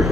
What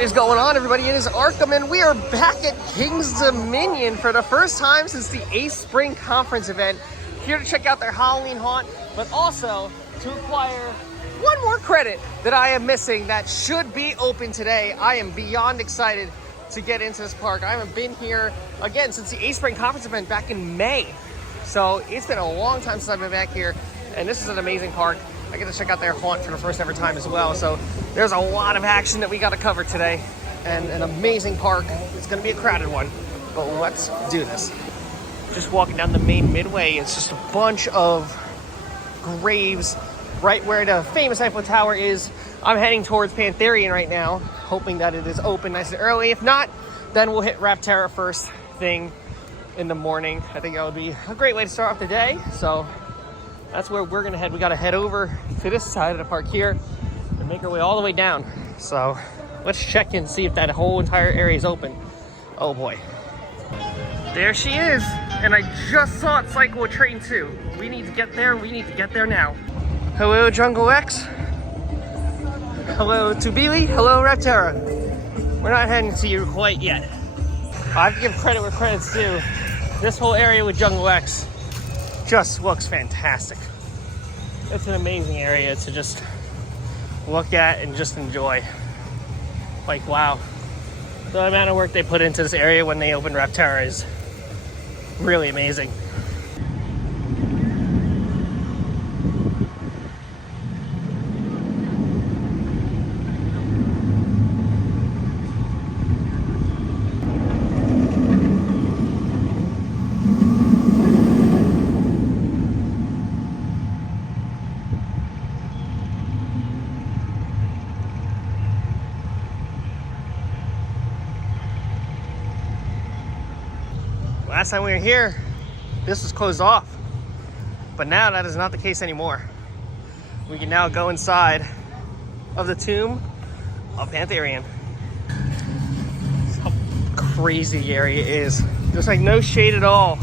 is going on, everybody? It is Arkham, and we are back at King's Dominion for the first time since the Ace Spring Conference event. Here to check out their Halloween haunt, but also to acquire one more credit that I am missing that should be open today. I am beyond excited to get into this park. I haven't been here, again, since the Ace Spring Conference event back in May. So it's been a long time since I've been back here, and this is an amazing park. I get to check out their haunt for the first ever time as well. So there's a lot of action that we got to cover today, and an amazing park. It's going to be a crowded one, but let's do this. Just walking down the main midway, it's just a bunch of graves right where the famous Eiffel Tower is. I'm heading towards Pantherian right now, hoping that it is open nice and early. If not, then we'll hit Rapterra first thing in the morning. I think that would be a great way to start off the day. So that's where we're gonna head. We gotta head over to this side of the park here and make our way all the way down. So let's check and see if that whole entire area is open. Oh boy. There she is. And I just saw it cycle a train too. We need to get there. We need to get there now. Hello, Jungle X. Hello, Tubili. Hello, Rapterra. We're not heading to you quite yet. I have to give credit where credit's due. This whole area with Jungle X just looks fantastic. It's an amazing area to just look at and just enjoy. Like, wow. The amount of work they put into this area when they opened Rapterra is really amazing. Last time we were here, this was closed off, but now that is not the case anymore. We can now go inside of the tomb of Pantherian. That's how crazy the area is. There's like no shade at all.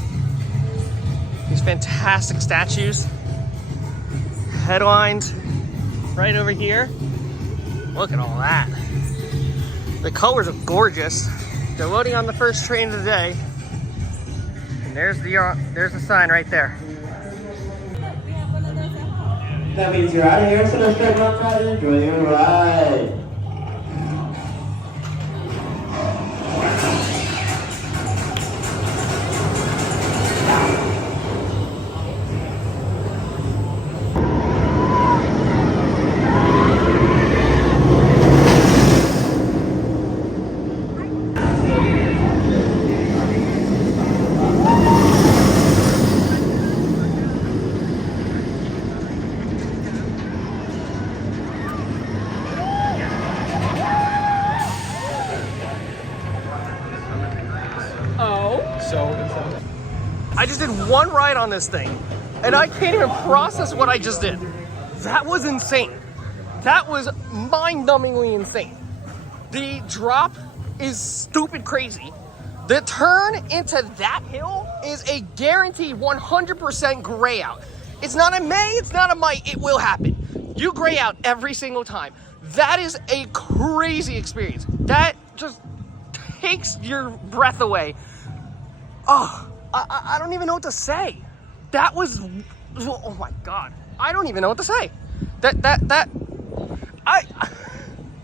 These fantastic statues, headlined right over here. Look at all that. The colors are gorgeous. They're loading on the first train of the day. There's the sign right there. That means you're out of here, so let's strike up and enjoy your ride. I just did one ride on this thing, and I can't even process what I just did. That was insane. That was mind-numbingly insane. The drop is stupid crazy. The turn into that hill is a guaranteed 100% gray out. It's not a may, it's not a might, it will happen. You gray out every single time. That is a crazy experience. That just takes your breath away. Oh, I don't even know what to say. That was, oh my God. I don't even know what to say. I'm at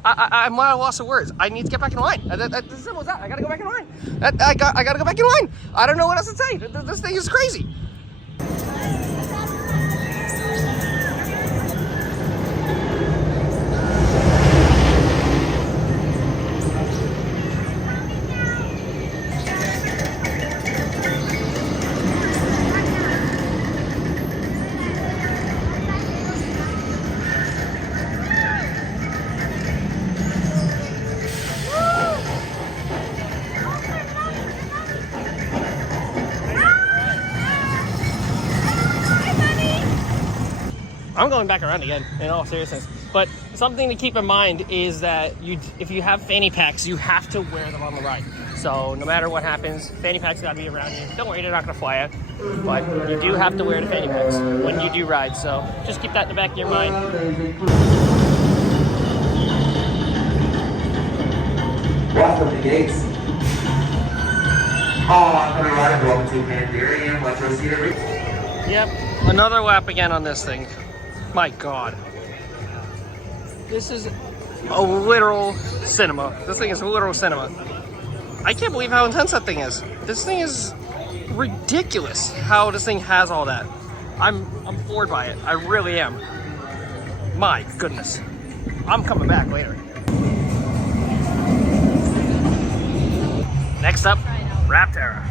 a loss of words. I need to get back in line. As simple as that. I gotta go back in line. I gotta go back in line. I don't know what else to say. This thing is crazy. I'm going back around again, in all seriousness. But something to keep in mind is that if you have fanny packs, you have to wear them on the ride. So no matter what happens, fanny packs got to be around you. Don't worry, they're not going to fly out. But you do have to wear the fanny packs when you do ride. So just keep that in the back of your mind. Watch up the gates. Oh, I'm ride. Welcome to Pantherian. Let's go see the race. Yep, another lap again on this thing. My God. This is a literal cinema. This thing is a literal cinema. I can't believe how intense that thing is. This thing is ridiculous how this thing has all that. I'm floored by it. I really am. My goodness. I'm coming back later. Next up, Rapterra.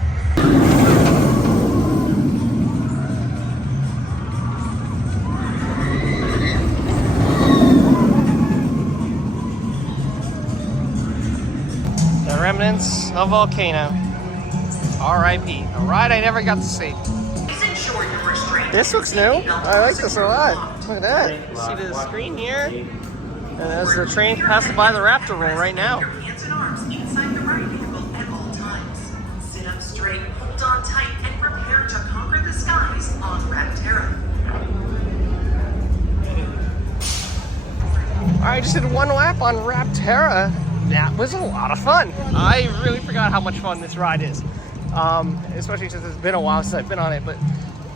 Remnants of Volcano. R.I.P. A ride I never got to see. This looks new. I like this a lot. Look at that. You see the screen here? And as the train passes by the Raptor roll right now. Hands and arms inside the ride vehicle at all times. Sit up straight, hold on tight, and prepare to conquer the skies on Rapterra. I just did one lap on Rapterra. That was a lot of fun. I really forgot how much fun this ride is, especially since it's been a while since I've been on it, but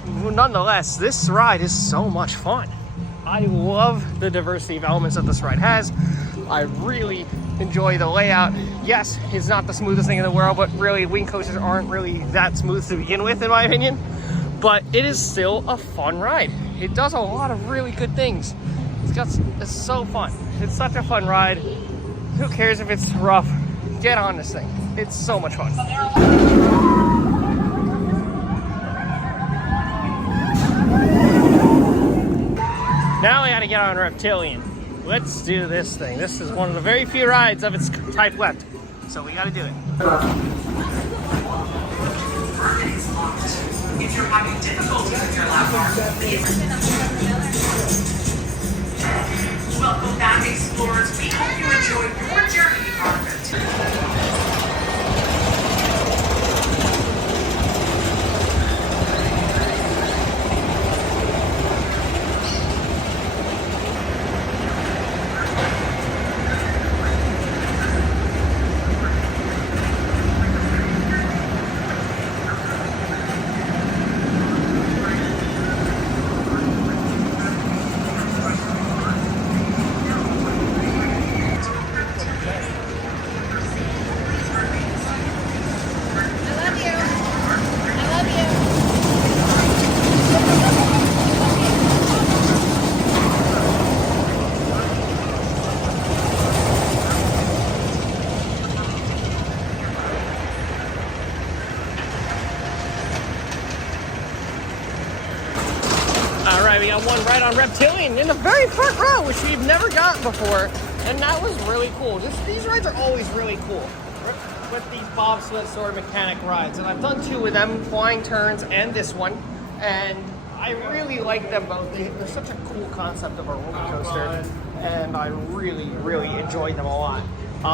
nonetheless, this ride is so much fun. I love the diversity of elements that this ride has. I really enjoy the layout. Yes, it's not the smoothest thing in the world, but really wing coasters aren't really that smooth to begin with, in my opinion, but it is still a fun ride. It does a lot of really good things. It's so fun. It's such a fun ride. Who cares if it's rough? Get on this thing. It's so much fun. Now I gotta get on Reptilian. Let's do this thing. This is one of the very few rides of its type left. So we gotta do it. If you're having difficulty with your lap bar, welcome back, explorers. We hope you enjoyed your journey on Reptilian. We got one right on Reptilian in the very front row, which we've never gotten before, and that was really cool. These rides are always really cool with these bobsled sort of mechanic rides, and I've done two with them, Flying Turns and this one, and I really like them both. They're such a cool concept of a roller coaster, and I really, really enjoyed them a lot.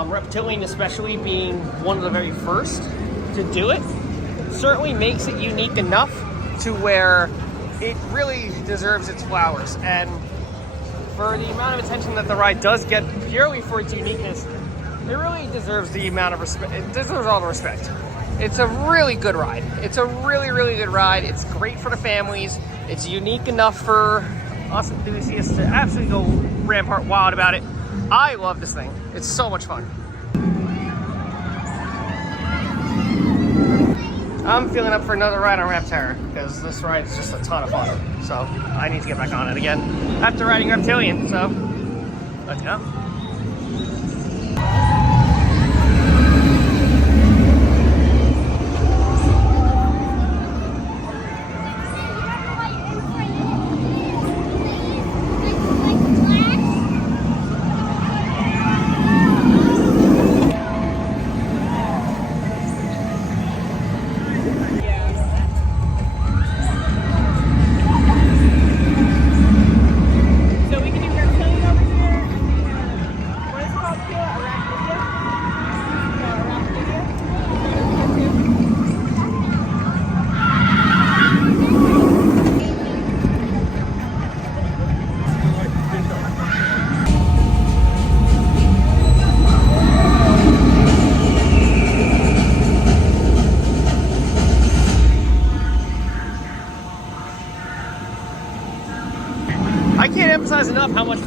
Reptilian, especially being one of the very first to do it, certainly makes it unique enough to where it really deserves its flowers, and for the amount of attention that the ride does get purely for its uniqueness, it really deserves the amount of respect. It deserves all the respect. It's a really good ride. It's a really, really good ride. It's great for the families. It's unique enough for us enthusiasts to absolutely go rampart wild about it. I love this thing. It's so much fun. I'm feeling up for another ride on Rapterra because this ride is just a ton of fun. So I need to get back on it again after riding Reptilian. So let's go.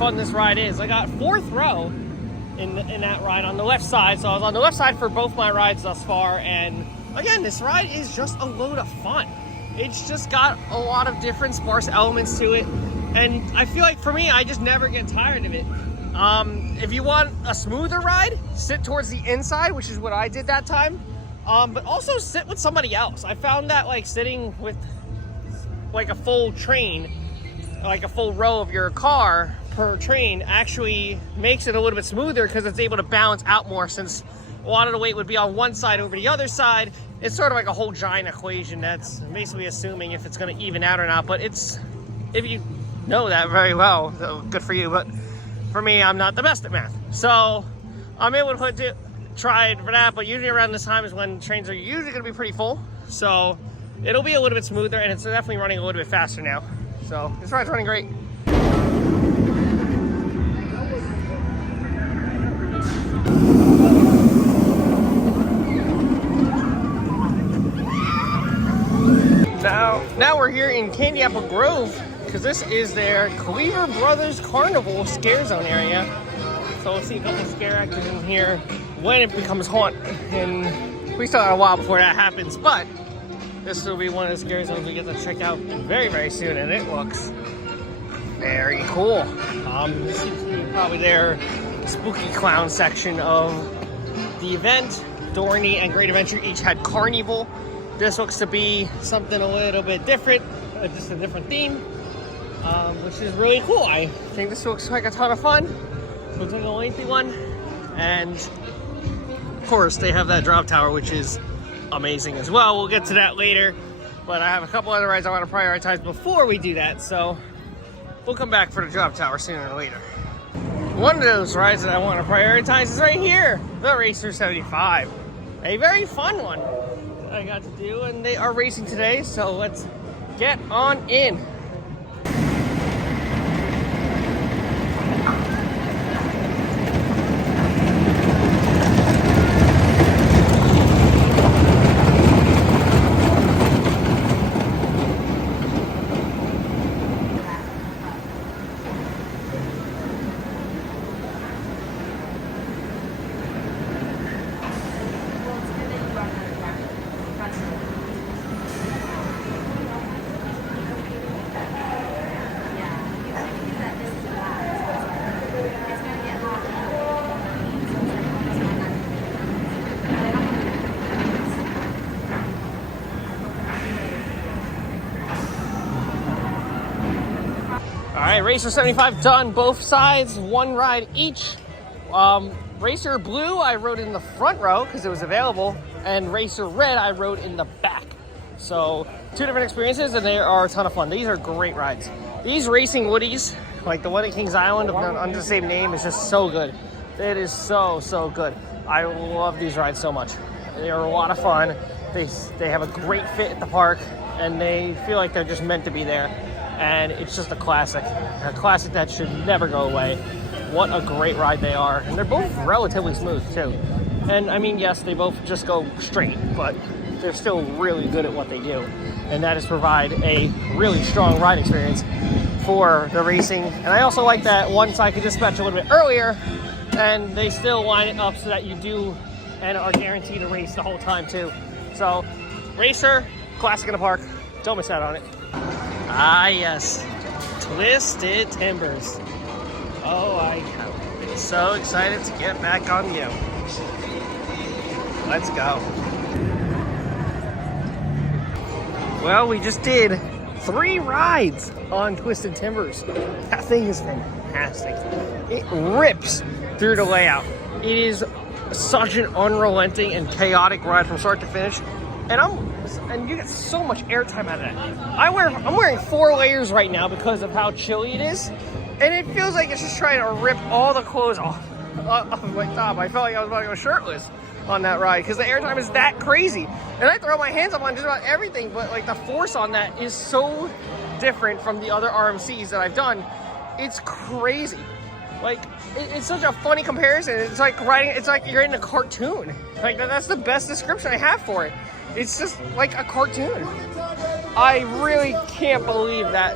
fun this ride is. I got 4th row in that ride on the left side. So I was on the left side for both my rides thus far. And again, this ride is just a load of fun. It's just got a lot of different sparse elements to it. And I feel like for me, I just never get tired of it. If you want a smoother ride, sit towards the inside, which is what I did that time. But also sit with somebody else. I found that like sitting with like a full train, like a full row of your car per train, actually makes it a little bit smoother because it's able to balance out more, since a lot of the weight would be on one side over the other side. It's sort of like a whole giant equation that's basically assuming if it's going to even out or not. But it's, if you know that very well, so good for you. But for me, I'm not the best at math, so I'm able to try it for that. But usually around this time is when trains are usually going to be pretty full, so it'll be a little bit smoother, and it's definitely running a little bit faster now. So this ride's running great. Now we're here in Candy Apple Grove because this is their Cleaver Brothers Carnival Scare Zone area. So we'll see a couple scare actors in here when it becomes haunt, and we still got a while before that happens, but this will be one of the scare zones we get to check out very, very soon, and it looks very cool. This seems to be probably their spooky clown section of the event. Dorney and Great Adventure each had Carnival. This looks to be something a little bit different, just a different theme, which is really cool. I think this looks like a ton of fun. Looks like a lengthy one, and of course they have that drop tower, which is amazing as well. We'll get to that later, but I have a couple other rides I want to prioritize before we do that, so we'll come back for the drop tower sooner or later. One of those rides that I want to prioritize is right here, the Racer 75. A very fun one that I got to do, and they are racing today, so let's get on in. All right, Racer 75 done, both sides, one ride each. Racer Blue, I rode in the front row because it was available, and Racer Red, I rode in the back. So, two different experiences, and they are a ton of fun. These are great rides. These Racing Woodies, like the one at Kings Island under the same name, is just so good. It is so, so good. I love these rides so much. They are a lot of fun. They have a great fit at the park, and they feel like they're just meant to be there. And it's just a classic that should never go away. What a great ride they are. And they're both relatively smooth too. And I mean, yes, they both just go straight, but they're still really good at what they do. And that is provide a really strong ride experience for the racing. And I also like that one side could dispatch a little bit earlier, and they still line it up so that you do and are guaranteed to race the whole time too. So, Racer, classic in the park. Don't miss out on it. Ah, yes. Twisted Timbers. Oh, I am so excited to get back on you. Let's go. Well, we just did 3 rides on Twisted Timbers. That thing is fantastic. It rips through the layout. It is such an unrelenting and chaotic ride from start to finish. And you get so much airtime out of that. I'm wearing 4 layers right now because of how chilly it is, and it feels like it's just trying to rip all the clothes off of my top. I felt like I was about to go shirtless on that ride because the airtime is that crazy. And I throw my hands up on just about everything, but like the force on that is so different from the other RMCs that I've done. It's crazy. Like, it's such a funny comparison. It's like you're in a cartoon. Like, that's the best description I have for it. It's just like a cartoon. I really can't believe that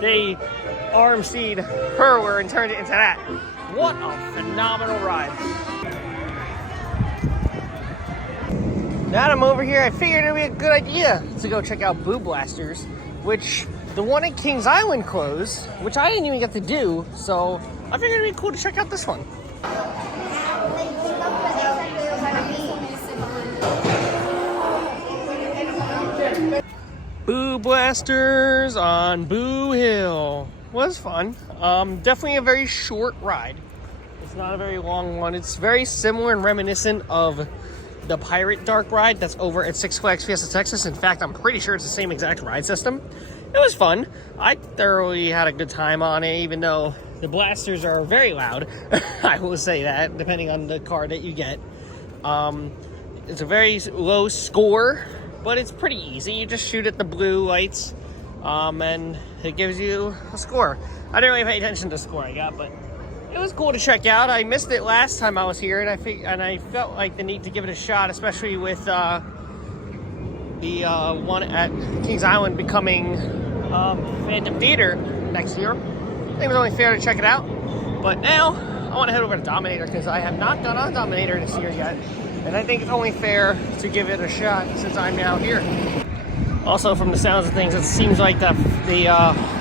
they RMC'd her and turned it into that. What a phenomenal ride. Now that I'm over here, I figured it would be a good idea to go check out Boo Blasters, which the one at Kings Island closed, which I didn't even get to do, so I figured it'd be cool to check out this one. Boo Blasters on Boo Hill was fun. Definitely a very short ride. It's not a very long one. It's very similar and reminiscent of the Pirate Dark ride that's over at Six Flags Fiesta Texas. In fact, I'm pretty sure it's the same exact ride system. It was fun. I thoroughly had a good time on it, even though the blasters are very loud. I will say that, depending on the car that you get. It's a very low score, but it's pretty easy. You just shoot at the blue lights, and it gives you a score. I didn't really pay attention to the score I got, but it was cool to check out. I missed it last time I was here, and I felt like the need to give it a shot, especially with the one at Kings Island becoming Phantom Theater next year. I think it was only fair to check it out. But now I want to head over to Dominator because I have not gone on Dominator this year yet, and I think it's only fair to give it a shot since I'm now here. Also, from the sounds of things, it seems like the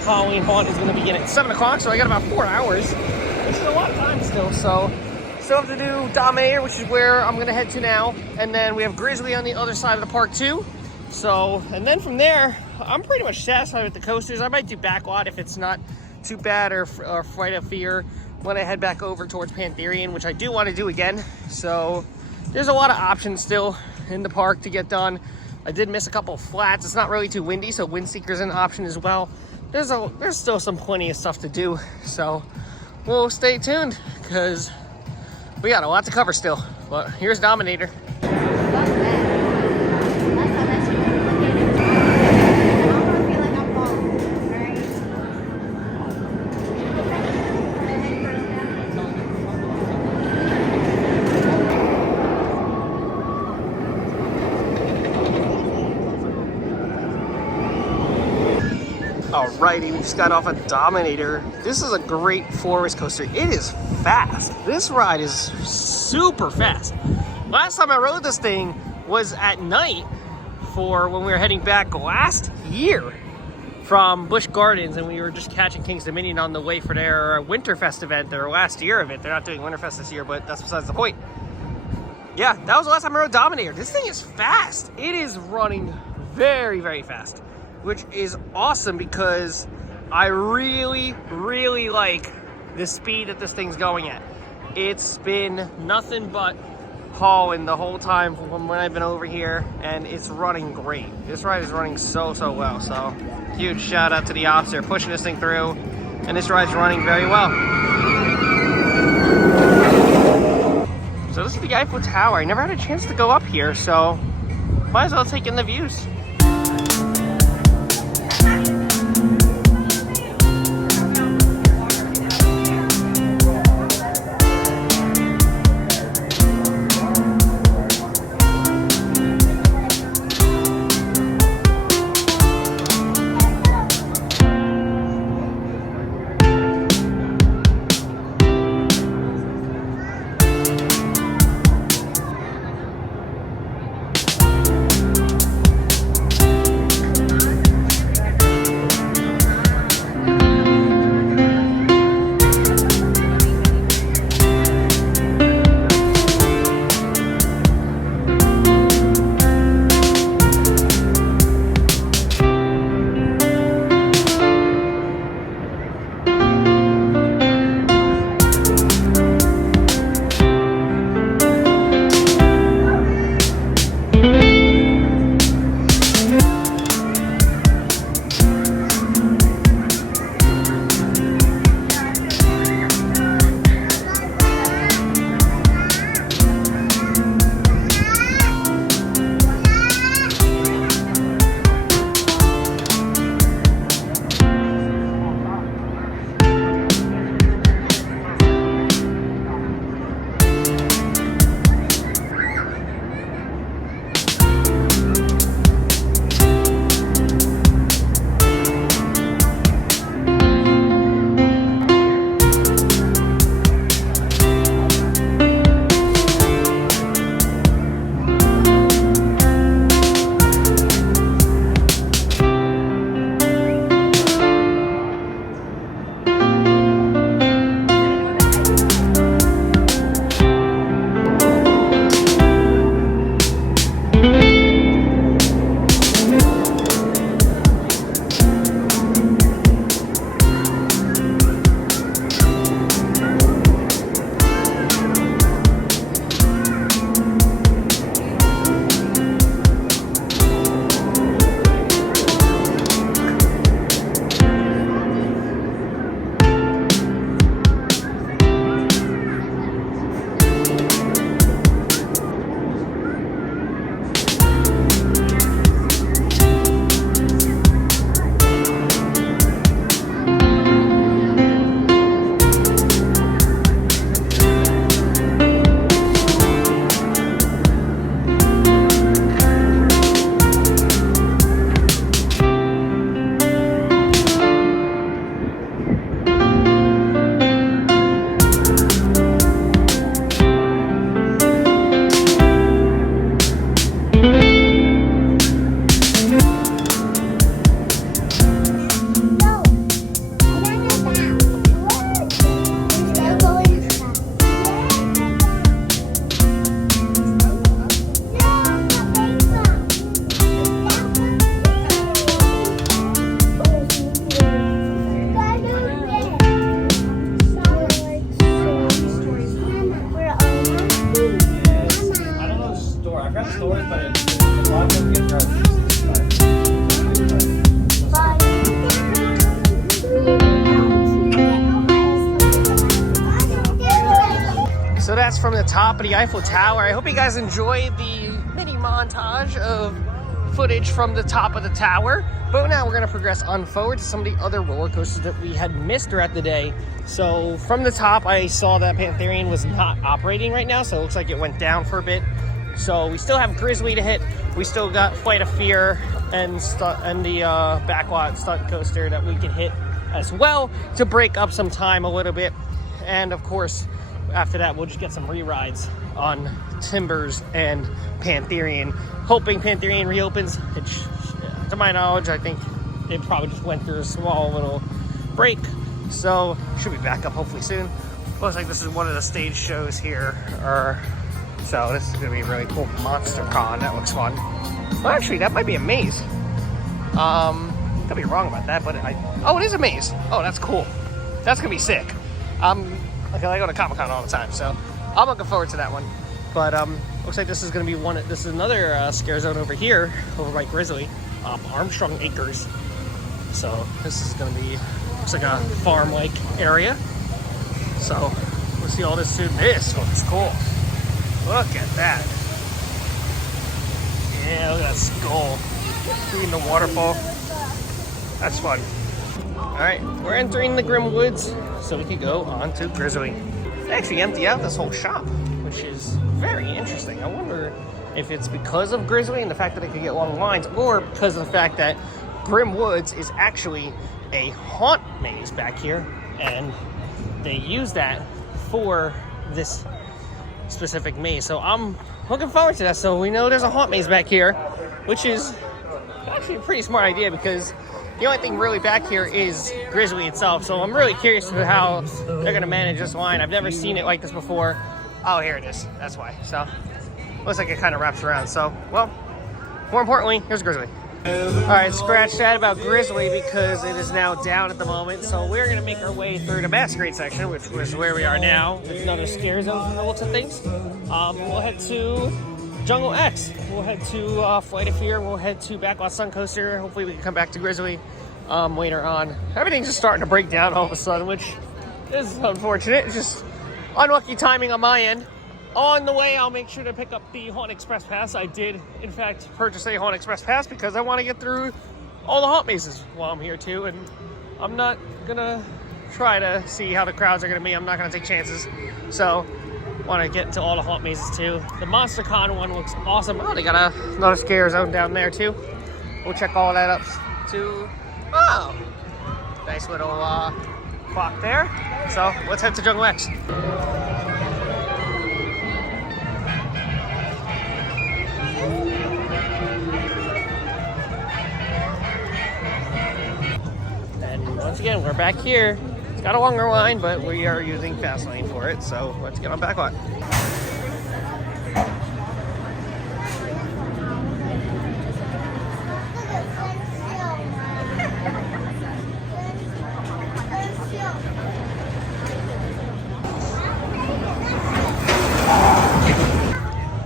Halloween haunt is going to begin at 7 o'clock, so I got about 4 hours. Which is a lot of time still, so still have to do Dominator, which is where I'm gonna head to now, and then we have Grizzly on the other side of the park too. So, and then from there, I'm pretty much satisfied with the coasters. I might do Backlot if it's not too bad, or Flight of Fear when I head back over towards Pantherian, which I do want to do again. So there's a lot of options still in the park to get done. I did miss a couple of flats. It's not really too windy, so Windseeker's an option as well. There's still some plenty of stuff to do, so we'll stay tuned because we got a lot to cover still. But here's Dominator. Alrighty, we just got off a Dominator. This is a great forest coaster. It is fast. This ride is super fast. Last time I rode this thing was at night for when we were heading back last year from Busch Gardens, and we were just catching Kings Dominion on the way for their Winterfest event, their last year of it. They're not doing Winterfest this year, but that's besides the point. Yeah, that was the last time I rode Dominator. This thing is fast. It is running very, very fast, which is awesome because I really, really like the speed that this thing's going at. It's been nothing but hauling the whole time from when I've been over here, and it's running great. This ride is running so well, so huge shout out to the ops. They're pushing this thing through, and this ride's running very well. So this is the Eiffel Tower. I never had a chance to go up here, so might as well take in the views. So that's from the top of the Eiffel Tower. I hope you guys enjoyed the mini montage of footage from the top of the tower. But now we're gonna progress on forward to some of the other roller coasters that we had missed throughout the day. So from the top, I saw that Pantherian was not operating right now, so it looks like it went down for a bit. So we still have Grizzly to hit. We still got Flight of Fear and the backwat stunt coaster that we can hit as well to break up some time a little bit. And of course, after that, we'll just get some re-rides on Timbers and Pantherian, hoping Pantherian reopens. To my knowledge, I think it probably just went through a small little break, so should be back up hopefully soon. Looks like this is one of the stage shows here, so this is gonna be a really cool monster con. That looks fun. Well, actually, that might be a maze. Could be wrong about that, but oh, it is a maze. Oh, that's cool. That's gonna be sick. I go to Comic-Con all the time, so I'm looking forward to that one. But looks like this is gonna be this is another scare zone over here, over by Grizzly, Armstrong Acres. So this is gonna be, looks like a farm-like area. So we'll see all this soon. This looks cool. Look at that. Yeah, look at that skull. Seeing the waterfall. That's fun. All right, we're entering the Grim Woods, so we can go on to Grizzly. They actually empty out this whole shop, which is very interesting. I wonder if it's because of Grizzly and the fact that it could get long lines, or because of the fact that Grim Woods is actually a haunt maze back here, and they use that for this specific maze. So I'm looking forward to that. So we know there's a haunt maze back here, which is actually a pretty smart idea because the only thing really back here is Grizzly itself. So I'm really curious to how they're gonna manage this line. I've never seen it like this before. Oh, here it is. That's why. So looks like it kind of wraps around. So, well, more importantly, here's Grizzly. All right, scratch that about Grizzly because it is now down at the moment. So we're gonna make our way through the Masquerade section, which was where we are now. It's another scare zone from the looks of things. We'll head to Jungle X. We'll head to Flight of Fear. We'll head to Backwat Sun Coaster. Hopefully we can come back to Grizzly later on. Everything's just starting to break down all of a sudden, which is unfortunate. It's just unlucky timing on my end. On the way, I'll make sure to pick up the Haunt Express Pass. I did, in fact, purchase a Haunt Express Pass because I want to get through all the haunt mazes while I'm here too. And I'm not gonna try to see how the crowds are gonna be. I'm not gonna take chances. So, want to get into all the haunt mazes too. The Monster Con one looks awesome. Oh, they got another scare zone down there too. We'll check all that up too. Oh, nice little clock there. So let's head to Jungle X. And once again, we're back here. It's got a longer line, but we are using fast lane for it. So let's get on Backwat.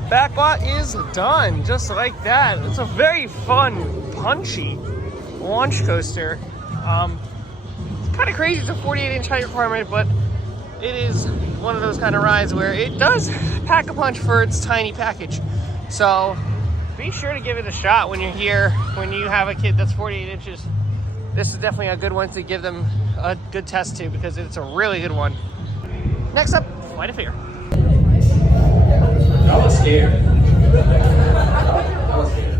Backwat is done, just like that. It's a very fun, punchy launch coaster. It's kind of crazy, it's a 48-inch height requirement, but it is one of those kind of rides where it does pack a punch for its tiny package. So be sure to give it a shot when you're here, when you have a kid that's 48 inches. This is definitely a good one to give them a good test to because it's a really good one. Next up, Flight of Fear. I was scared. I was scared.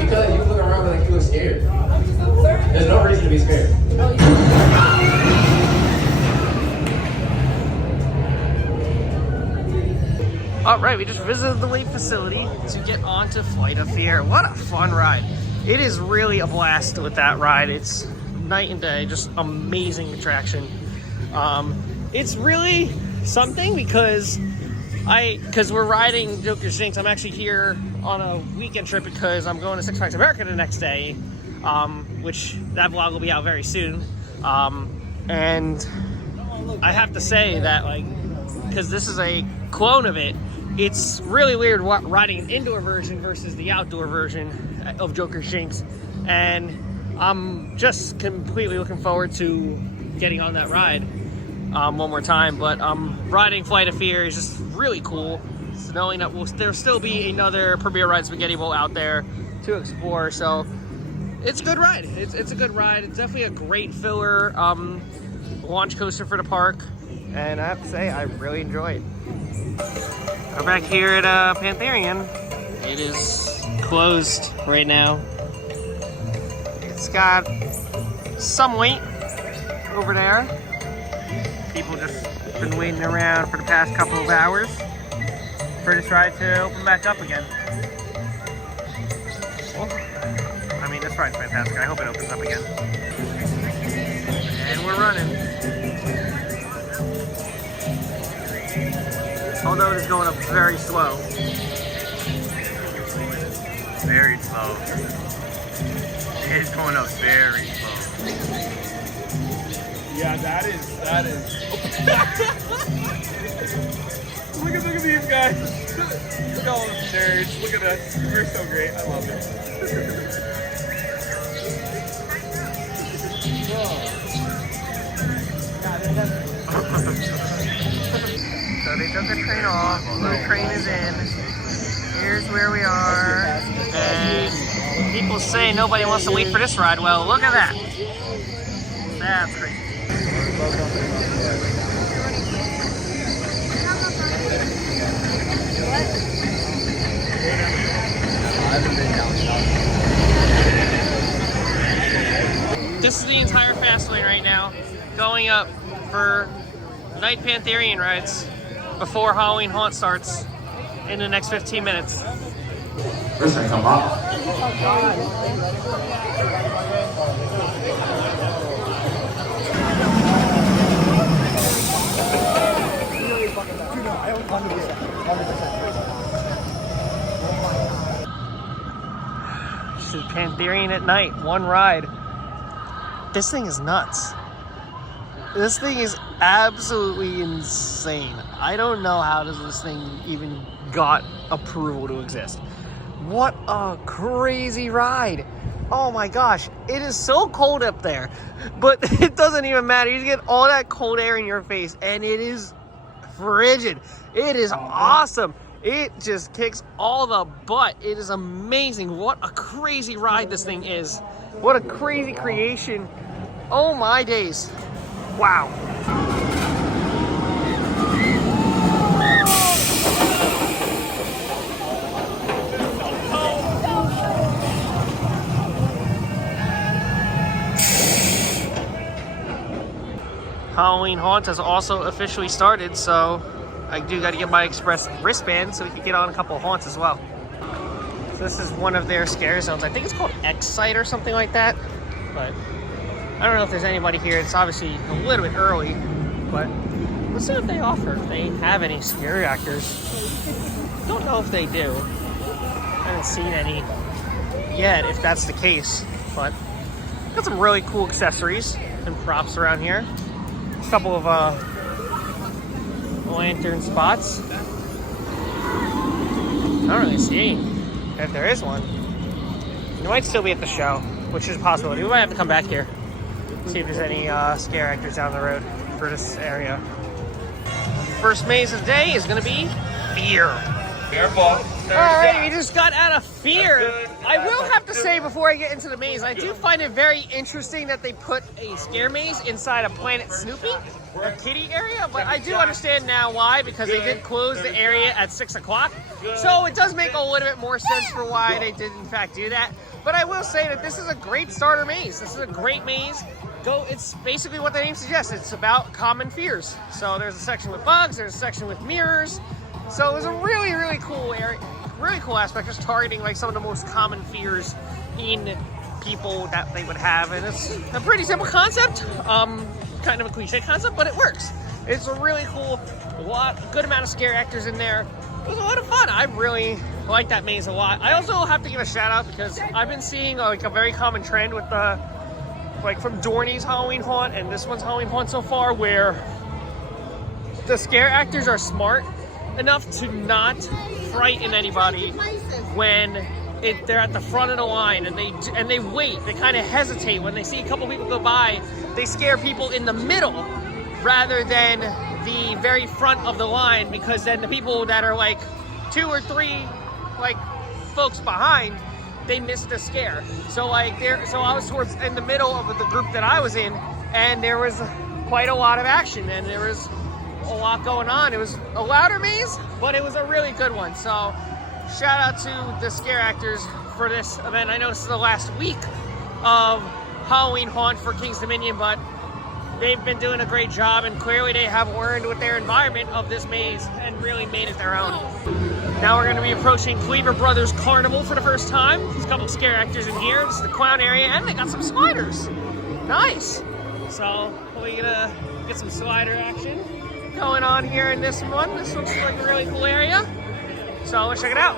Because you look around like you were scared. There's no reason to be scared. All right, we just visited the wait facility to get onto Flight of Fear. What a fun ride. It is really a blast with that ride. It's night and day, just amazing attraction. It's really something because we're riding Joker's Jinx. I'm actually here on a weekend trip because I'm going to Six Flags America the next day, which that vlog will be out very soon. And I have to say that, like, because this is a clone of it, it's really weird riding an indoor version versus the outdoor version of Joker's Jinx. And I'm just completely looking forward to getting on that ride. one more time. But riding Flight of Fear is just really cool. So knowing that there'll still be another Premier Ride Spaghetti Bowl out there to explore. So it's a good ride. It's a good ride. It's definitely a great filler launch coaster for the park. And I have to say, I really enjoyed. We're back here at Pantherian. It is closed right now. It's got some wait over there. People just been waiting around for the past couple of hours for this ride to open back up again. Well, I mean, this ride's fantastic. I hope it opens up again. And we're running. Although it is going up very slow. Very slow. It is going up very slow. Yeah, that is. look at these guys. Look at all those nerds. Look at us. We're so great. I love it. So they took the train off. The train is in. Here's where we are. And people say nobody wants to wait for this ride. Well, look at that. That's crazy. This is the entire fast lane right now, going up for night Pantherian rides before Halloween Haunt starts in the next 15 minutes. Listen, come on. This is Pantherian at night, one ride. This thing is nuts. This thing is absolutely insane. I don't know how this thing even got approval to exist. What a crazy ride. Oh my gosh, it is so cold up there, but it doesn't even matter. You get all that cold air in your face and it is frigid. It is awesome. It just kicks all the butt. It is amazing. What a crazy ride this thing is. What a crazy creation. Oh my days. Wow. Halloween Haunt has also officially started, so I do got to get my express wristband so we can get on a couple of haunts as well. So this is one of their scare zones. I think it's called X-Site or something like that, but I don't know if there's anybody here. It's obviously a little bit early, but let's see what they offer. If they have any scare actors. Don't know if they do. I haven't seen any yet, if that's the case, but got some really cool accessories and props around here. A couple of lantern spots. I don't really see any. If there is one, it might still be at the show, which is a possibility. We might have to come back here, see if there's any scare actors down the road for this area. First maze of the day is going to be Fear. Careful. Alright, we just got out of Fear. I will have to say before I get into the maze, I do find it very interesting that they put a scare maze inside a Planet Snoopy, a kiddie area, but I do understand now why, because they did close the area at 6 o'clock. So it does make a little bit more sense for why they did in fact do that. But I will say that this is a great starter maze. This is a great maze. It's basically what the name suggests. It's about common fears. So there's a section with bugs, there's a section with mirrors. So it was a really, really cool area, really cool aspect, just targeting like some of the most common fears in people that they would have. And it's a pretty simple concept, kind of a cliche concept, but it works. It's a really cool, good amount of scare actors in there. It was a lot of fun. I really like that maze a lot. I also have to give a shout out because I've been seeing like a very common trend with like from Dorney's Halloween Haunt and this one's Halloween Haunt so far, where the scare actors are smart enough to not frighten anybody when they're at the front of the line, and they wait. They kind of hesitate when they see a couple people go by. They scare people in the middle rather than the very front of the line, because then the people that are like 2 or 3 like folks behind, they missed the scare. So like so I was towards in the middle of the group that I was in, and there was quite a lot of action, and there was a lot going on. It was a louder maze, but it was a really good one. So shout out to the scare actors for this event. I know this is the last week of Halloween Haunt for Kings Dominion, but they've been doing a great job, and clearly they have learned with their environment of this maze and really made it their own. Now we're going to be approaching Cleaver Brothers Carnival for the first time. There's a couple scare actors in here. This is the clown area, and they got some sliders. Nice. So we're gonna get some slider action going on here in this one. This looks like a really cool area. So let's check it out.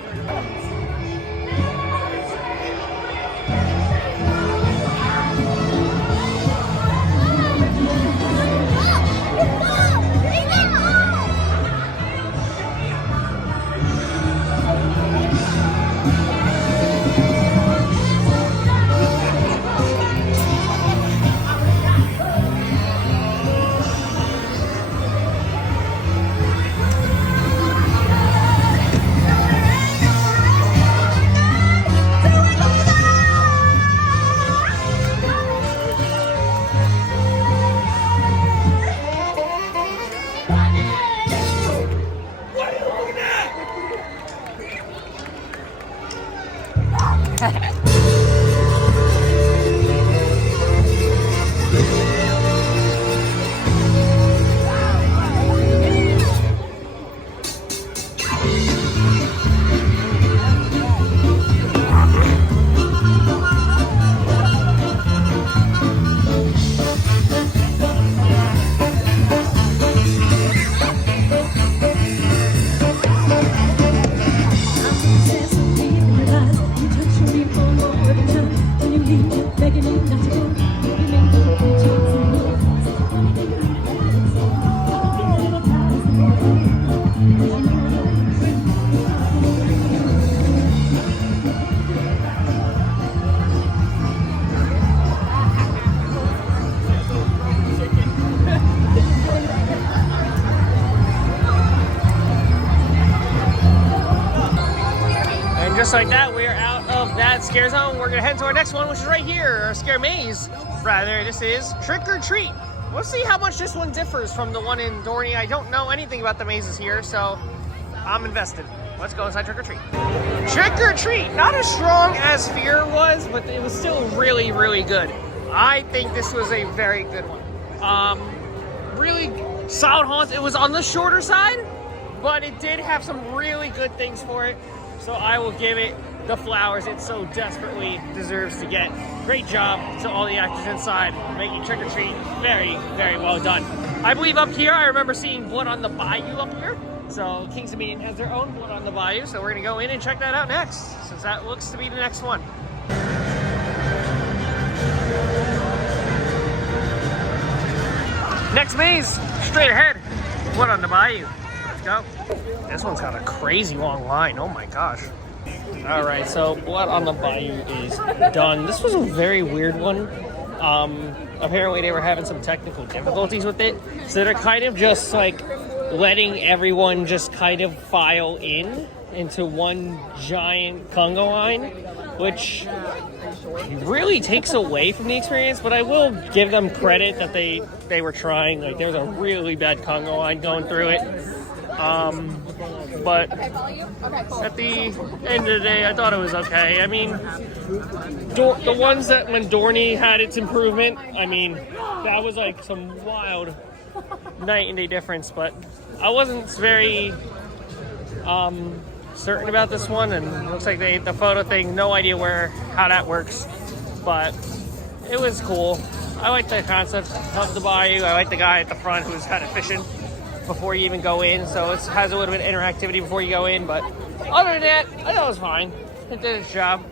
Just like that, we are out of that scare zone. We're gonna head to our next one, which is right here, our scare maze. Rather, this is Trick or Treat. Let's see how much this one differs from the one in Dorney. I don't know anything about the mazes here, so I'm invested. Let's go inside Trick or Treat. Trick or Treat, not as strong as Fear was, but it was still really, really good. I think this was a very good one. Really solid haunts. It was on the shorter side, but it did have some really good things for it. So I will give it the flowers it so desperately deserves to get. Great job to all the actors inside, making Trick or Treat very, very well done. I believe up here, I remember seeing Blood on the Bayou up here. So Kings Dominion has their own Blood on the Bayou, so we're gonna go in and check that out next, since that looks to be the next one. Next maze, straight ahead, Blood on the Bayou. Let's go. This one's got a crazy long line. Oh my gosh. All right, so Blood on the Bayou is done. This was a very weird one. Apparently they were having some technical difficulties with it. So they're kind of just like letting everyone just kind of file into one giant conga line, which really takes away from the experience, but I will give them credit that they were trying. Like, there's a really bad conga line going through it. But at the end of the day, I thought it was okay. I mean, the ones that when Dorney had its improvement, I mean, that was like some wild night and day difference, but I wasn't very certain about this one, and it looks like the photo thing, no idea how that works, but it was cool. I like the concept of the bayou. I like the guy at the front who's kind of fishing before you even go in, so it has a little bit of interactivity before you go in, but other than that, I thought it was fine. It did its job.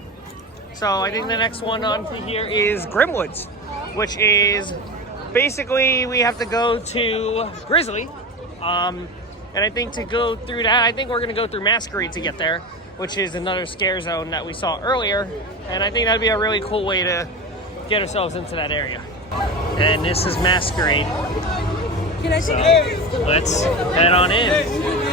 So I think the next one on here is Grimwoods, which is basically we have to go to Grizzly, and I think to go through that, I think we're going to go through Masquerade to get there, which is another scare zone that we saw earlier, and I think that'd be a really cool way to get ourselves into that area. And this is Masquerade. So let's head on in.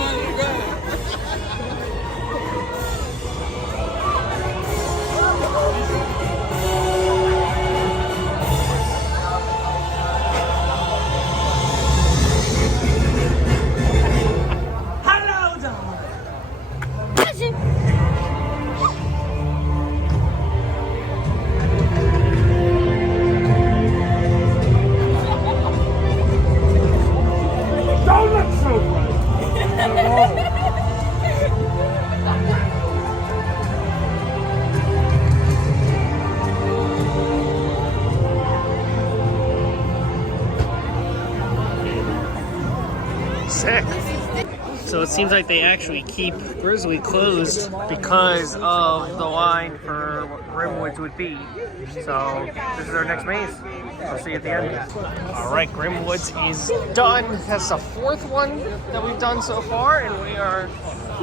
Sick. So it seems like they actually keep Grizzly closed because of the line for what Grimwoods would be. So this is our next maze. I'll see you at the end. All right, Grimwoods is done. That's the fourth one that we've done so far, and we are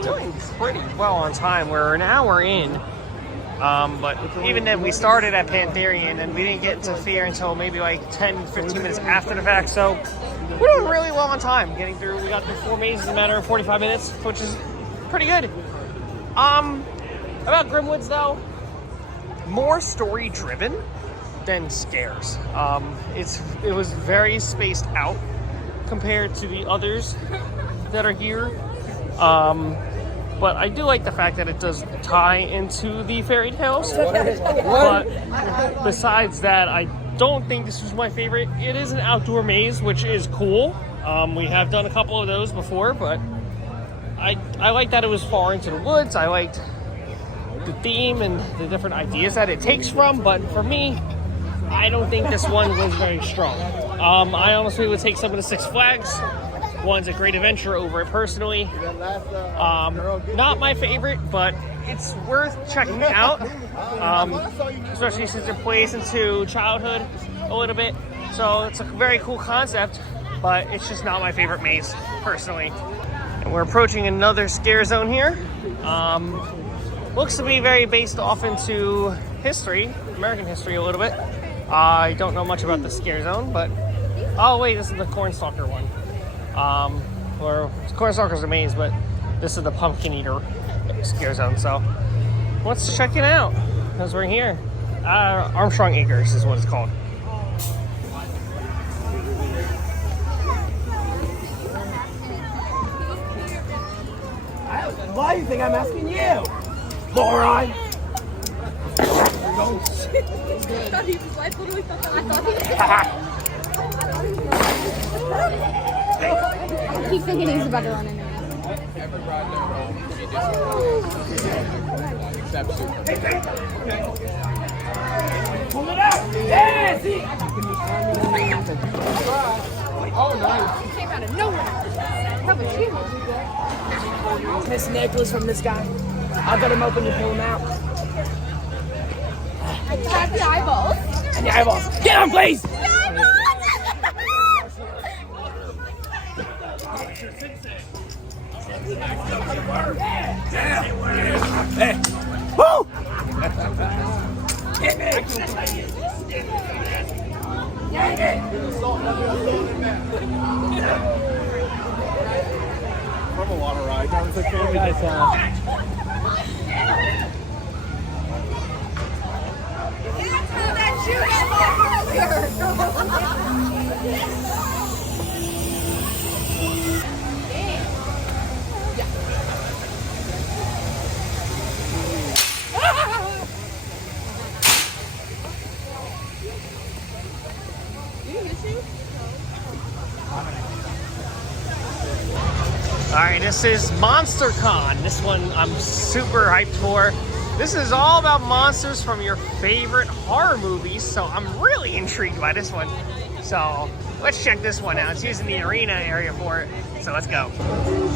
doing pretty well on time. We're an hour in. But even then, we started at Pantherian, and we didn't get into Fear until maybe like 10, 15 minutes after the fact. So we're doing really well on time. We got through 4 mazes in a matter of 45 minutes, which is pretty good. About Grimwoods though, more story driven than scares. It was very spaced out compared to the others that are here. But I do like the fact that it does tie into the fairy tales. But besides that, I don't think this was my favorite. It is an outdoor maze, which is cool. We have done a couple of those before, but I like that it was far into the woods. I liked the theme and the different ideas that it takes from, but for me, I don't think this one was very strong. I honestly would take some of the Six Flags one's a great adventure over it personally. Not my favorite, but it's worth checking out, especially since it plays into childhood a little bit. So it's a very cool concept, but it's just not my favorite maze personally. And we're approaching another scare zone here. Looks to be very based off into history, American history a little bit. I don't know much about the scare zone, but oh wait, this is the Cornstalker one. Or Cornstalker's a maze, but this is the Pumpkin Eater scare zone. So let's check it out because we're here. Armstrong Acres is what it's called. Why do you think I'm asking you? Moron! I keep thinking he's about to run into me. Pull it out! Yeah, see? Oh, nice. He came out of nowhere. How about you? Miss necklace from this guy. I'll get him open to pull him out. Grab the eyeballs. And the eyeballs. Get him, please! The eyeballs! Hey! Woo! Hit me! From a water ride. That was a cool Guys, All right, this is MonsterCon. This one I'm super hyped for. This is all about monsters from your favorite horror movies, so I'm really intrigued by this one. So let's check this one out. It's using the arena area for it, so let's go.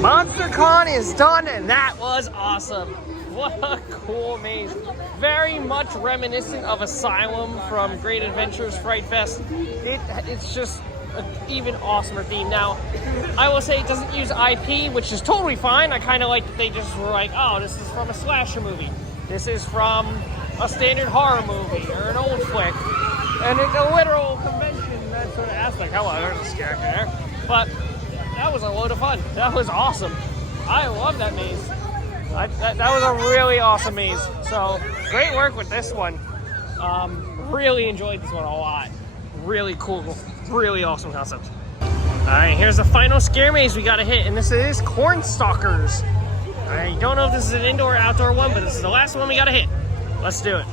MonsterCon is done, and that was awesome. What a cool maze. Very much reminiscent of Asylum from Great Adventures Fright Fest. It's just an even awesomer theme. Now, I will say it doesn't use IP, which is totally fine. I kind of like that they just were like, oh, this is from a slasher movie. This is from a standard horror movie or an old flick. And it's a literal convention, that sort of aspect. Hello, there's a scare there. But that was a load of fun. That was awesome. I love that maze. That was a really awesome maze. So great work with this one. Really enjoyed this one a lot. Really cool, really awesome concept. All right, here's the final scare maze we gotta hit, and this is Cornstalkers. I don't know if this is an indoor or outdoor one, but this is the last one we gotta hit. Let's do it.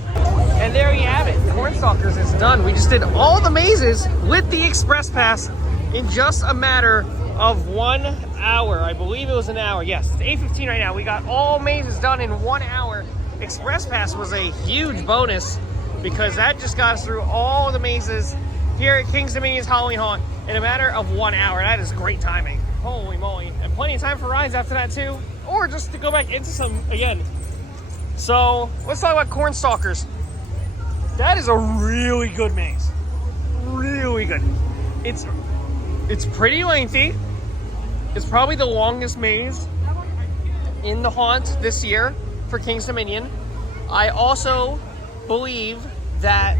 And there you have it. Cornstalkers is done. We just did all the mazes with the Express Pass in just a matter of 1 hour. I believe it was an hour. Yes, it's 8:15 right now. We got all mazes done in 1 hour. Express Pass was a huge bonus because that just got us through all the mazes here at Kings Dominion's Halloween Haunt in a matter of 1 hour. That is great timing. Holy moly. And plenty of time for rides after that too, or just to go back into some again. So let's talk about Cornstalkers. That is a really good maze. Really good. It's pretty lengthy. It's probably the longest maze in the haunt this year for Kings Dominion. I also believe that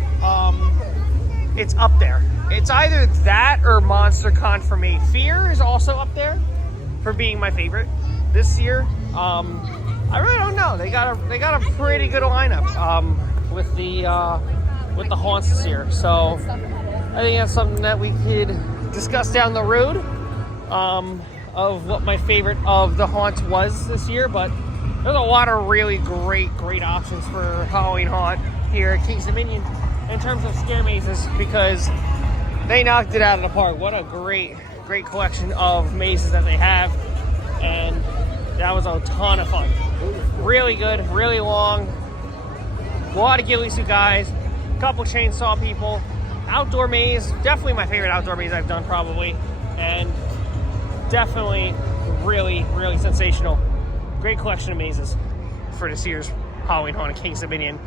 it's up there. It's either that or MonsterCon for me. Fear is also up there for being my favorite this year. I really don't know. They got a pretty good lineup with the haunts this year. So I think that's something that we could discuss down the road of what my favorite of the haunts was this year. But there's a lot of really great options for Halloween Haunt here at Kings Dominion in terms of scare mazes, because they knocked it out of the park. What a great collection of mazes that they have, and that was a ton of fun. Really good, really long, a lot of ghillie suit guys, a couple chainsaw people, outdoor maze, definitely my favorite outdoor maze I've done probably, and definitely really sensational. Great collection of mazes for this year's Halloween Haunt at Kings Dominion.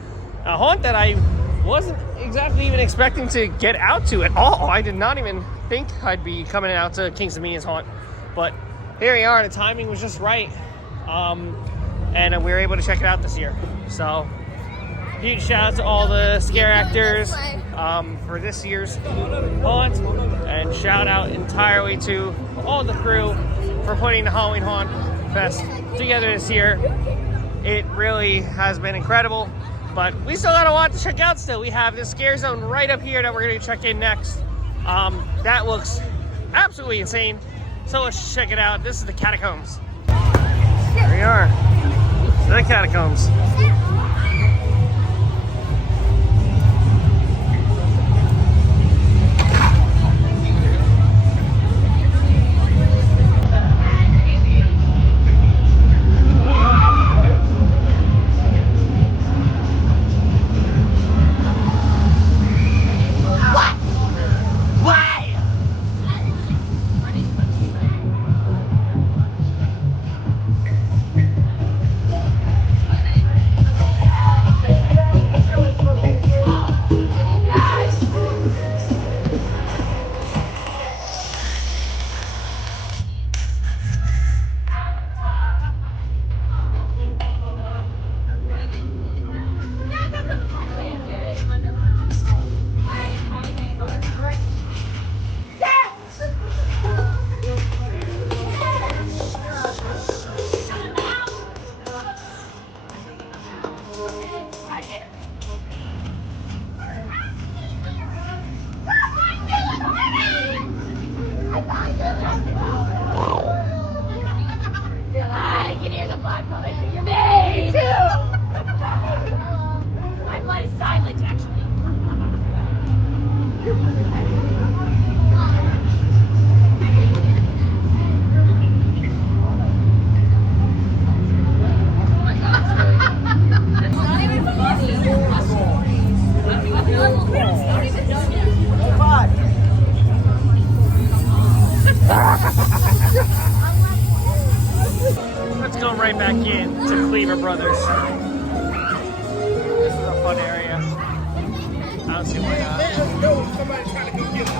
A haunt that I wasn't exactly even expecting to get out to at all. I did not even think I'd be coming out to Kings Dominion's haunt, but here we are. The timing was just right, and we were able to check it out this year. So huge shout out to all the scare actors for this year's haunt, and shout out entirely to all the crew for putting the Halloween Haunt Fest together this year. It really has been incredible, but we still got a lot to check out still. We have this scare zone right up here that we're going to check in next. That looks absolutely insane, so let's check it out. This is the Catacombs. Here we are, the Catacombs. Let's go right back in to Cleaver Brothers. This is a fun area. I don't see why not. Somebody trying to go get us.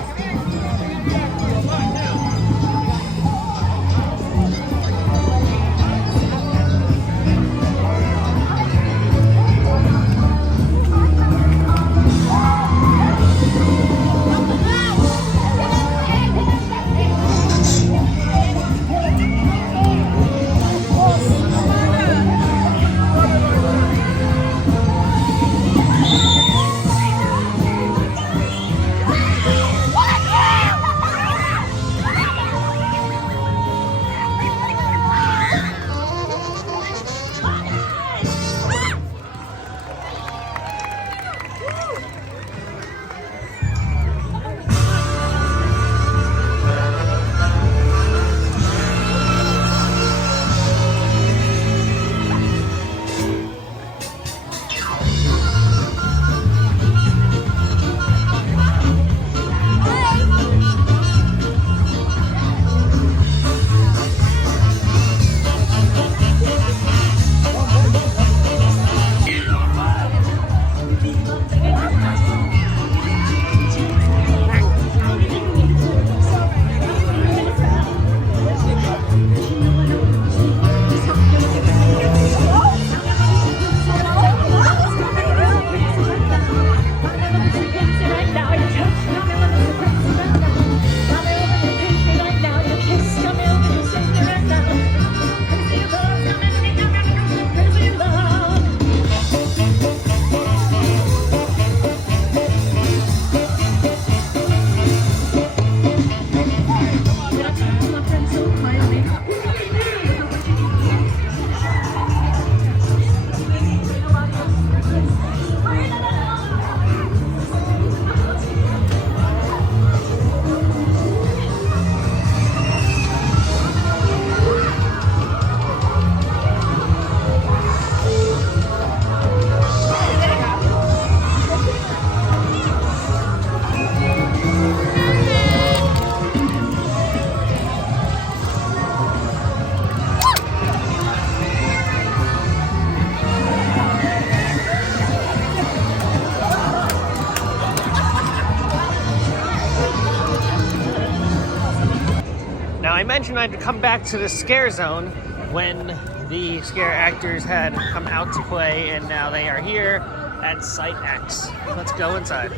time to come back to the scare zone when the scare actors had come out to play, and now they are here at Site X. Let's go inside.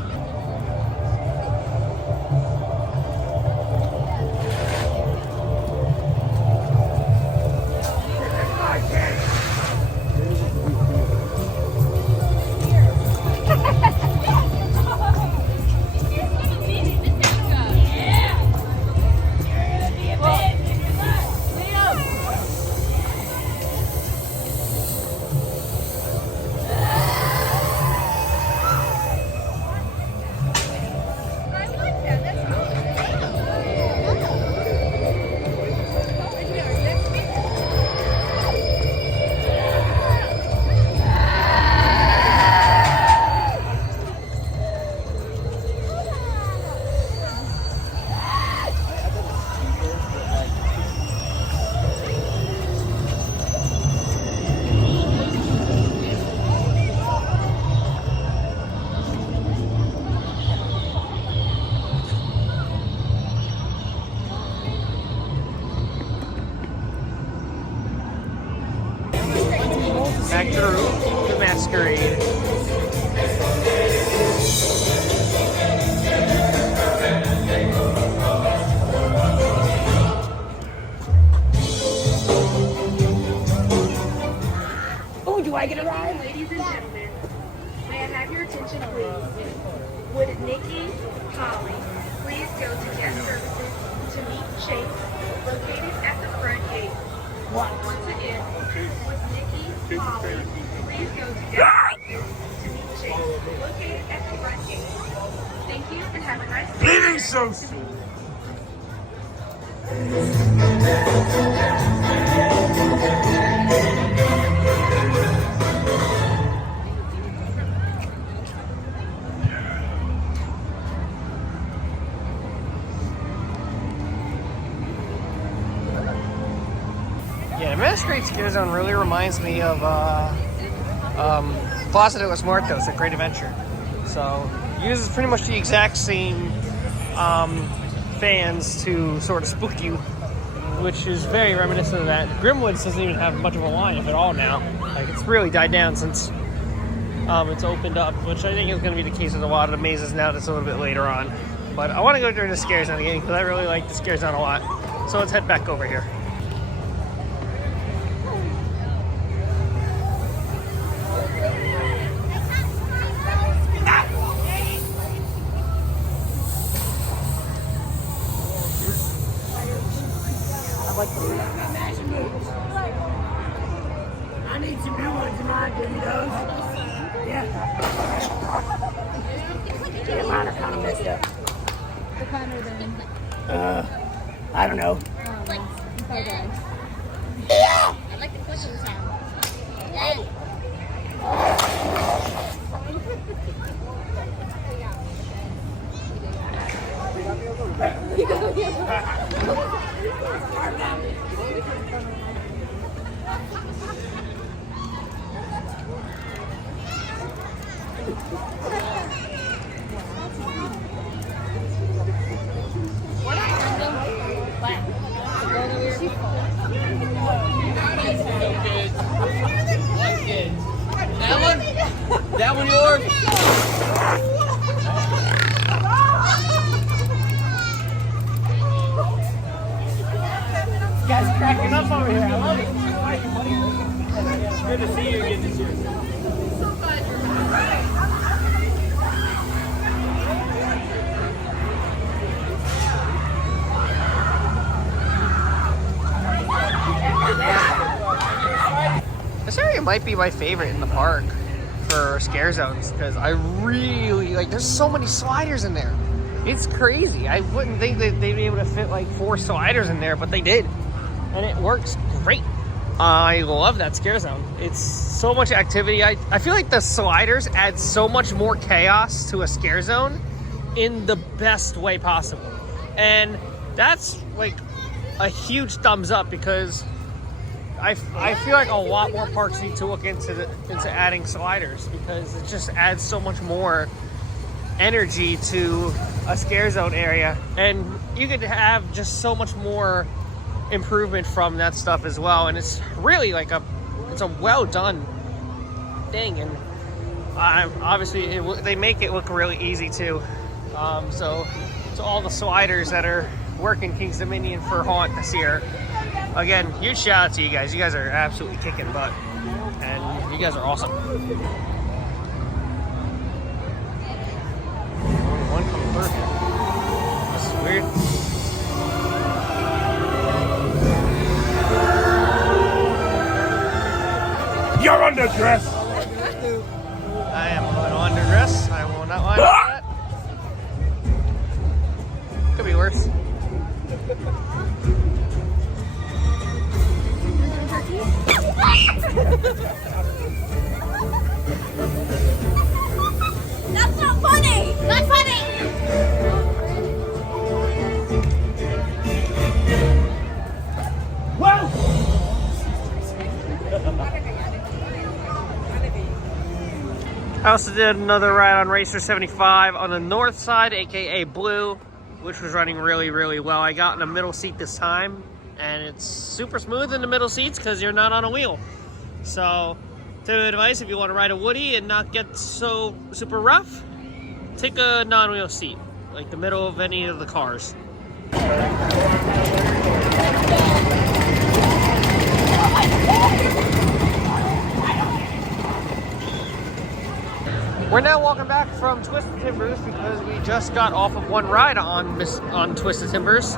Back to the masquerade. Oh, do I get a ride? Ladies and gentlemen, may I have your attention, please? Would Nikki, Holly, please go to guest services to meet Chase, located at the front gate? Once again, would Nikki, Holly, please go to guest services to meet Chase, located at the front gate? Thank you and have a nice day. Eating so soon. Yeah, the Masquerade Scare Zone really reminds me of Plaza de los Muertos at Great Adventure. So, uses pretty much the exact same fans to sort of spook you, which is very reminiscent of that. Grimwoods doesn't even have much of a line, if at all, now. Like, it's really died down since it's opened up, which I think is going to be the case with a lot of the mazes now that's a little bit later on. But I want to go during the Scare Zone again because I really like the Scare Zone a lot. So let's head back over here. I need some new ones in mine, give me those. Yeah. Yeah, mine are kind of messed up. What kind are they? I don't know. Okay. I like the cushion sound. Yeah. That one yours? You guys cracking up over here. I love it. It's good to see you again this year. This area might be my favorite in the park for scare zones because I really like. There's so many sliders in there. It's crazy. I wouldn't think that they'd be able to fit like 4 sliders in there, but they did, and it works great. I love that scare zone. It's so much activity. I feel like the sliders add so much more chaos to a scare zone in the best way possible, and that's like a huge thumbs up because I feel like a lot more parks need to look into adding sliders because it just adds so much more energy to a scare zone area, and you could have just so much more improvement from that stuff as well. And it's really like it's a well done thing. And obviously they make it look really easy too. So to all the sliders that are working Kings Dominion for Haunt this year, again, huge shout out to you guys. You guys are absolutely kicking butt, and you guys are awesome. Only one coming through here. This is weird. You're underdressed. I am a little underdressed. I will not lie about that. Could be worse. That's not funny! Not funny! Well, I also did another ride on Racer 75 on the north side, aka Blue, which was running really, really well. I got in the middle seat this time, and it's super smooth in the middle seats because you're not on a wheel. So, tip of advice, if you want to ride a Woody and not get so super rough, take a non-wheel seat, like the middle of any of the cars. We're now walking back from Twisted Timbers because we just got off of one ride on Twisted Timbers,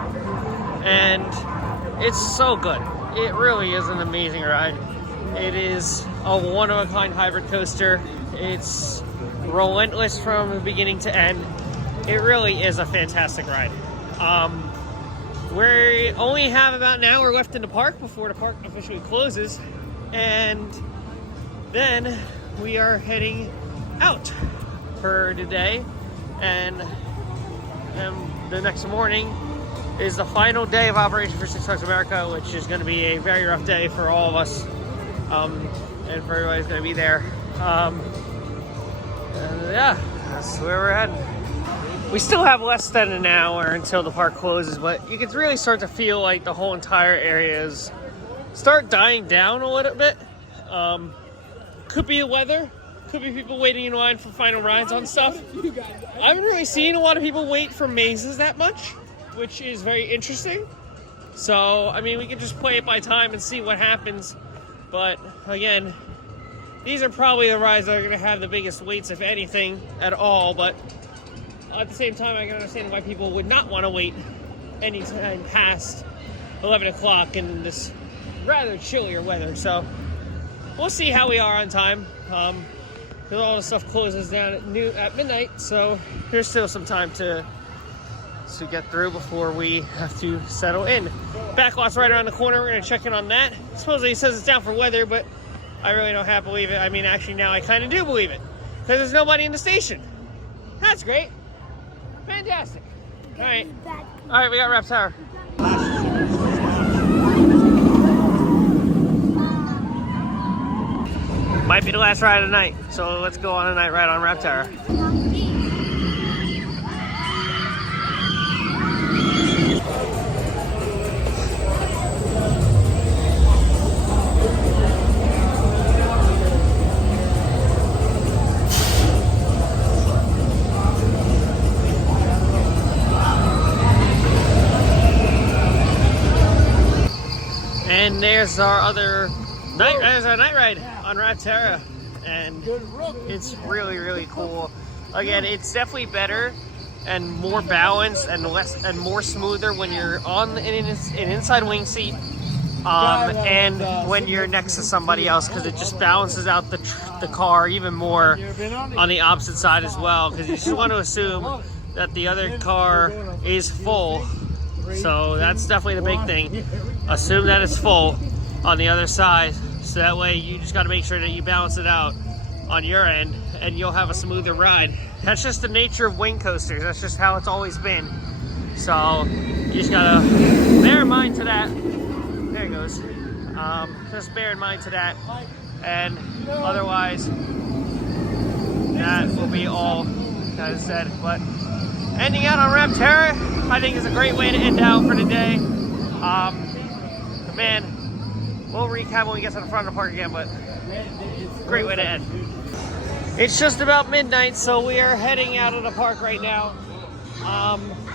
and it's so good. It really is an amazing ride. It is a one-of-a-kind hybrid coaster. It's relentless from the beginning to end. It really is a fantastic ride. We only have about an hour left in the park before the park officially closes, and then we are heading out for today, and the next morning is the final day of operation for Six Flags America, which is going to be a very rough day for all of us, and for everybody who's going to be there. And yeah, that's where we're heading. We still have less than an hour until the park closes, but you can really start to feel like the whole entire area is start dying down a little bit. Could be the weather. Could be people waiting in line for final rides on stuff. I haven't really seen a lot of people wait for mazes that much, which is very interesting. So, I mean, we can just play it by time and see what happens. But, again, these are probably the rides that are going to have the biggest waits, if anything, at all. But at the same time, I can understand why people would not want to wait any time past 11 o'clock in this rather chillier weather. So, we'll see how we are on time. Because all the stuff closes down at midnight, so there's still some time to get through before we have to settle in. Backlot's right around the corner. We're going to check in on that. Supposedly it says it's down for weather, but I really don't have to believe it. I mean, actually now I kind of do believe it, because there's nobody in the station. That's great. Fantastic. All right, we got Rap Tower. Might be the last ride of the night, so let's go on a night ride on Rap Tower. And there's our other night ride on Rapterra, and it's really, really cool. Again, it's definitely better and more balanced and more smoother when you're on an inside wing seat, and when you're next to somebody else, because it just balances out the car even more on the opposite side as well, because you just want to assume that the other car is full. So that's definitely the big thing. Assume that it's full on the other side, so that way you just got to make sure that you balance it out on your end, and you'll have a smoother ride. That's just the nature of wing coasters. That's just how it's always been. So you just gotta bear in mind to that. There it goes. Just bear in mind to that, and otherwise that will be all that is said. But ending out on Rapterra, I think is a great way to end out for today. man, we'll recap when we get to the front of the park again, but great way to end. It's just about midnight, so we are heading out of the park right now.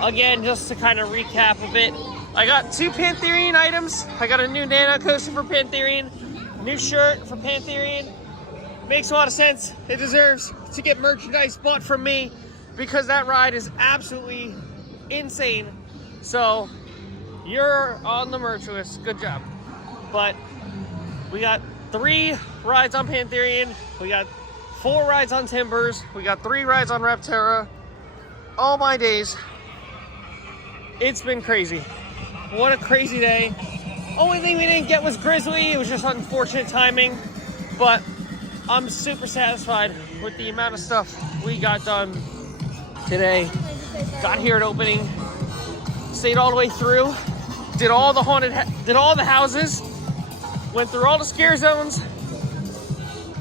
Again, just to kind of recap a bit, I got 2 Pantherian items. I got a new Nano coaster for Pantherian, new shirt for Pantherian. Makes a lot of sense. It deserves to get merchandise bought from me because that ride is absolutely insane. So you're on the merch list. Good job. But we got 3 rides on Pantherian. We got 4 rides on Timbers. We got 3 rides on Rapterra. Oh my days. It's been crazy. What a crazy day. Only thing we didn't get was Grizzly. It was just unfortunate timing. But I'm super satisfied with the amount of stuff we got done today. Got here at opening. Stayed all the way through. Did all the houses. Went through all the scare zones.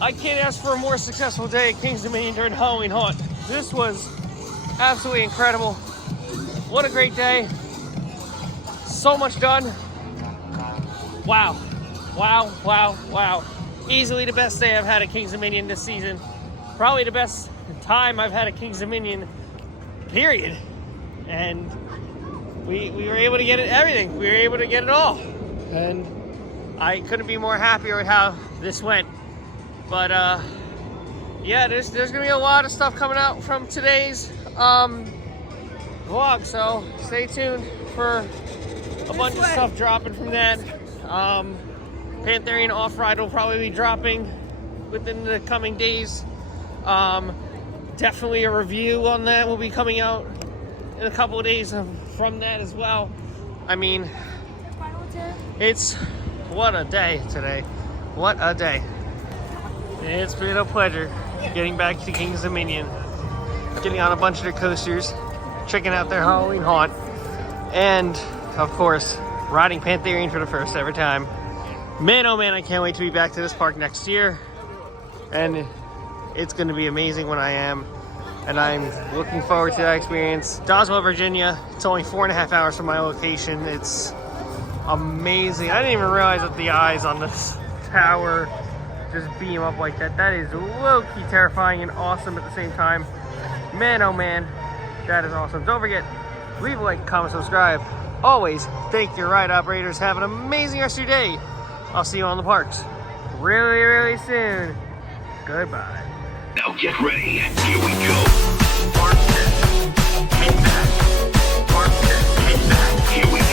I can't ask for a more successful day at Kings Dominion during Halloween Haunt. This was absolutely incredible. What a great day. So much done. Wow. Wow, wow, wow. Easily the best day I've had at Kings Dominion this season. Probably the best time I've had at Kings Dominion, period. And we were able to get it, everything. We were able to get it all. And I couldn't be more happier with how this went. But yeah, there's gonna be a lot of stuff coming out from today's vlog, so stay tuned for a bunch of stuff dropping from that. Pantherian Off-Ride will probably be dropping within the coming days. Definitely a review on that will be coming out in a couple of days from that as well. I mean, it's what a day today. What a day. It's been a pleasure getting back to Kings Dominion, getting on a bunch of their coasters, checking out their Halloween Haunt, and of course, riding Pantherian for the first ever time. Man, oh man, I can't wait to be back to this park next year. And it's going to be amazing when I am. And I'm looking forward to that experience. Doswell, Virginia. It's only 4.5 hours from my location. It's amazing. I didn't even realize that the eyes on this tower just beam up like that. That is low-key terrifying and awesome at the same time. Man, oh man, that is awesome. Don't forget, leave a like, comment, subscribe. Always thank your ride operators. Have an amazing rest of your day. I'll see you on the parks really, really soon. Goodbye. Now get ready. Here we go. Here we